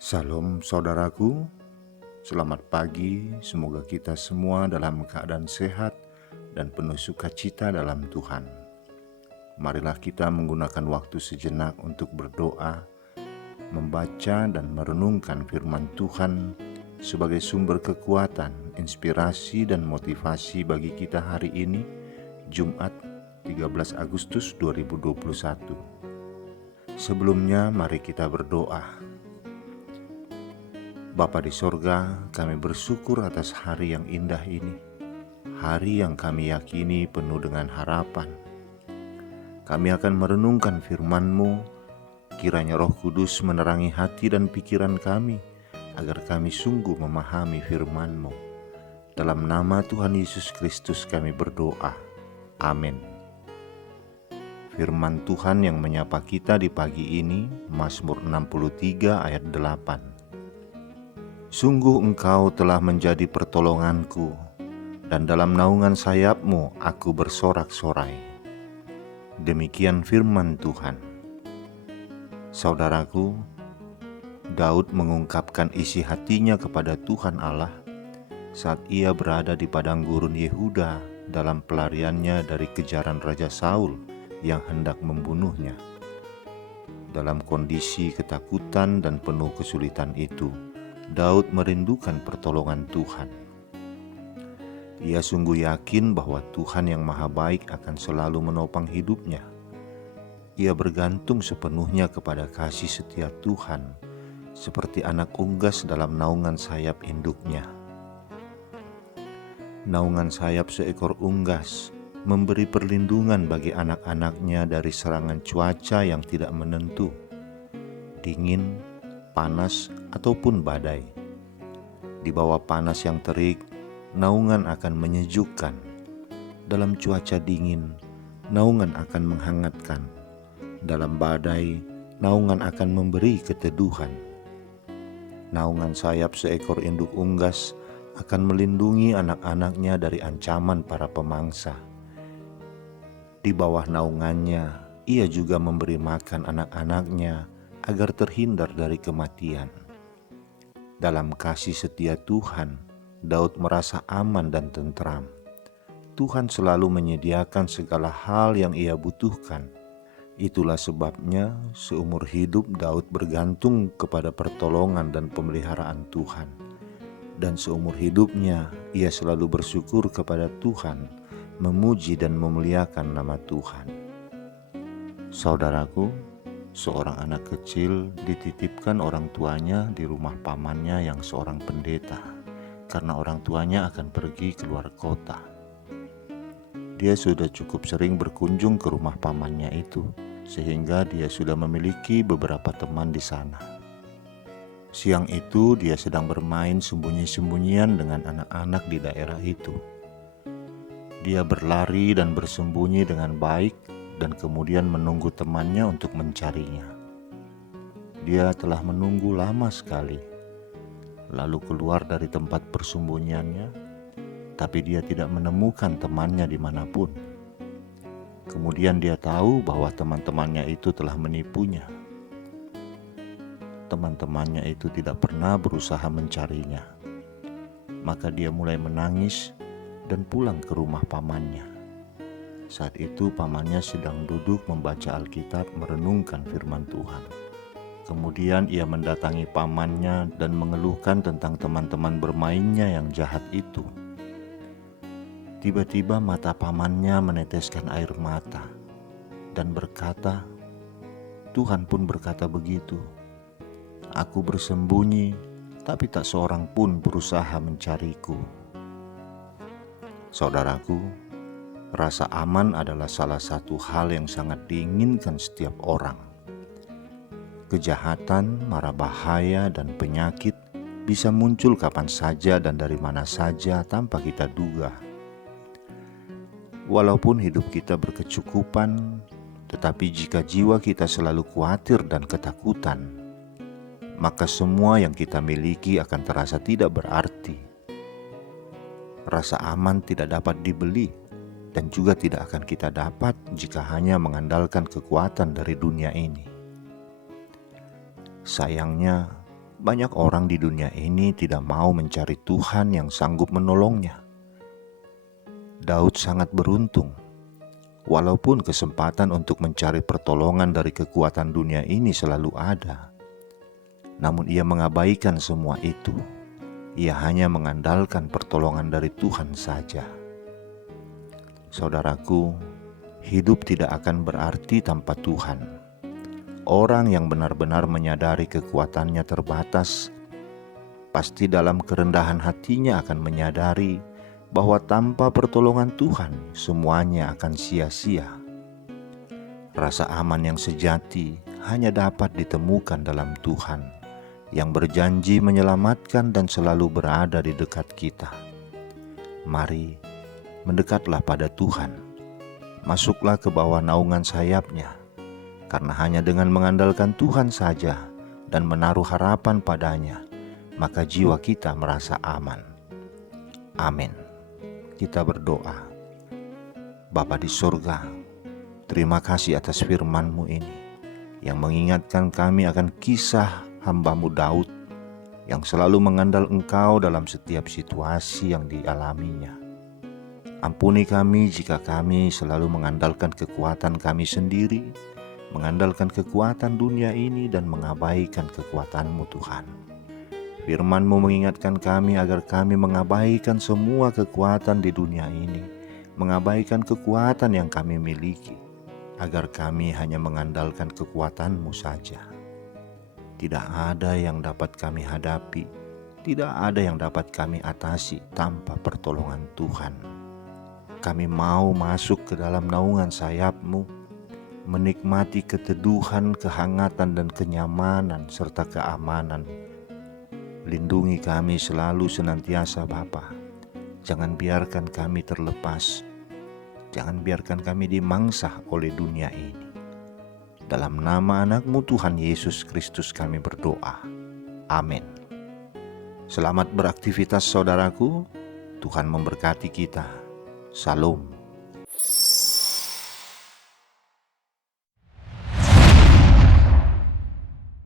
Salam saudaraku, selamat pagi. Semoga kita semua dalam keadaan sehat dan penuh sukacita dalam Tuhan. Marilah kita menggunakan waktu sejenak untuk berdoa, membaca dan merenungkan firman Tuhan sebagai sumber kekuatan, inspirasi dan motivasi bagi kita hari ini, Jumat 13 Agustus 2021. Sebelumnya mari kita berdoa. Bapa di sorga, kami bersyukur atas hari yang indah ini, hari yang kami yakini penuh dengan harapan. Kami akan merenungkan firman-Mu, kiranya Roh Kudus menerangi hati dan pikiran kami, agar kami sungguh memahami firman-Mu. Dalam nama Tuhan Yesus Kristus kami berdoa. Amin. Firman Tuhan yang menyapa kita di pagi ini, Mazmur 63 ayat 8. Sungguh Engkau telah menjadi pertolonganku, dan dalam naungan sayap-Mu aku bersorak-sorai. Demikian firman Tuhan. Saudaraku, Daud mengungkapkan isi hatinya kepada Tuhan Allah saat ia berada di padang gurun Yehuda dalam pelariannya dari kejaran Raja Saul yang hendak membunuhnya. Dalam kondisi ketakutan dan penuh kesulitan itu, Daud merindukan pertolongan Tuhan. Ia sungguh yakin bahwa Tuhan yang Maha Baik akan selalu menopang hidupnya. Ia bergantung sepenuhnya kepada kasih setia Tuhan, seperti anak unggas dalam naungan sayap induknya. Naungan sayap seekor unggas memberi perlindungan bagi anak-anaknya dari serangan cuaca yang tidak menentu, dingin, panas, ataupun badai. Di bawah panas yang terik, naungan akan menyejukkan. Dalam cuaca dingin, naungan akan menghangatkan. Dalam badai, naungan akan memberi keteduhan. Naungan sayap seekor induk unggas akan melindungi anak-anaknya dari ancaman para pemangsa. Di bawah naungannya, ia juga memberi makan anak-anaknya agar terhindar dari kematian. Dalam kasih setia Tuhan, Daud merasa aman dan tentram. Tuhan selalu menyediakan segala hal yang ia butuhkan. Itulah sebabnya seumur hidup Daud bergantung kepada pertolongan dan pemeliharaan Tuhan. Dan seumur hidupnya ia selalu bersyukur kepada Tuhan, memuji dan memuliakan nama Tuhan. Saudaraku, seorang anak kecil dititipkan orang tuanya di rumah pamannya yang seorang pendeta, karena orang tuanya akan pergi keluar kota. Dia sudah cukup sering berkunjung ke rumah pamannya itu, sehingga dia sudah memiliki beberapa teman di sana. Siang itu dia sedang bermain sembunyi-sembunyian dengan anak-anak di daerah itu. Dia berlari dan bersembunyi dengan baik, dan kemudian menunggu temannya untuk mencarinya. Dia telah menunggu lama sekali, lalu keluar dari tempat persembunyiannya, tapi dia tidak menemukan temannya dimanapun. Kemudian dia tahu bahwa teman-temannya itu telah menipunya. Teman-temannya itu tidak pernah berusaha mencarinya. Maka dia mulai menangis dan pulang ke rumah pamannya. Saat itu pamannya sedang duduk membaca Alkitab merenungkan firman Tuhan. Kemudian ia mendatangi pamannya dan mengeluhkan tentang teman-teman bermainnya yang jahat itu. Tiba-tiba mata pamannya meneteskan air mata dan berkata, "Tuhan pun berkata begitu. Aku bersembunyi, tapi tak seorang pun berusaha mencariku." Saudaraku, rasa aman adalah salah satu hal yang sangat diinginkan setiap orang. Kejahatan, mara bahaya, dan penyakit bisa muncul kapan saja dan dari mana saja tanpa kita duga. Walaupun hidup kita berkecukupan, tetapi jika jiwa kita selalu khawatir dan ketakutan, maka semua yang kita miliki akan terasa tidak berarti. Rasa aman tidak dapat dibeli dan juga tidak akan kita dapat jika hanya mengandalkan kekuatan dari dunia ini. Sayangnya, Banyak orang di dunia ini tidak mau mencari Tuhan yang sanggup menolongnya. Daud sangat beruntung. Walaupun kesempatan untuk mencari pertolongan dari kekuatan dunia ini selalu ada, namun ia mengabaikan semua itu. Ia hanya mengandalkan pertolongan dari Tuhan saja. Saudaraku, hidup tidak akan berarti tanpa Tuhan. Orang yang benar-benar menyadari kekuatannya terbatas, pasti dalam kerendahan hatinya akan menyadari bahwa tanpa pertolongan Tuhan semuanya akan sia-sia. Rasa aman yang sejati hanya dapat ditemukan dalam Tuhan yang berjanji menyelamatkan dan selalu berada di dekat kita. Mari, mendekatlah pada Tuhan. Masuklah ke bawah naungan sayap-Nya, karena hanya dengan mengandalkan Tuhan saja dan menaruh harapan padanya, maka jiwa kita merasa aman. Amin. Kita berdoa. Bapa di surga, terima kasih atas firman-Mu ini yang mengingatkan kami akan kisah hamba-Mu Daud yang selalu mengandal Engkau dalam setiap situasi yang dialaminya. Ampuni kami jika kami selalu mengandalkan kekuatan kami sendiri, mengandalkan kekuatan dunia ini dan mengabaikan kekuatan-Mu Tuhan. Firman-Mu mengingatkan kami agar kami mengabaikan semua kekuatan di dunia ini, mengabaikan kekuatan yang kami miliki, agar kami hanya mengandalkan kekuatan-Mu saja. Tidak ada yang dapat kami hadapi, tidak ada yang dapat kami atasi tanpa pertolongan Tuhan. Kami mau masuk ke dalam naungan sayap-Mu, menikmati keteduhan, kehangatan dan kenyamanan serta keamanan. Lindungi kami selalu senantiasa Bapa. Jangan biarkan kami terlepas. Jangan biarkan kami dimangsa oleh dunia ini. Dalam nama anak-Mu Tuhan Yesus Kristus kami berdoa. Amin. Selamat beraktivitas saudaraku. Tuhan memberkati kita. Salam.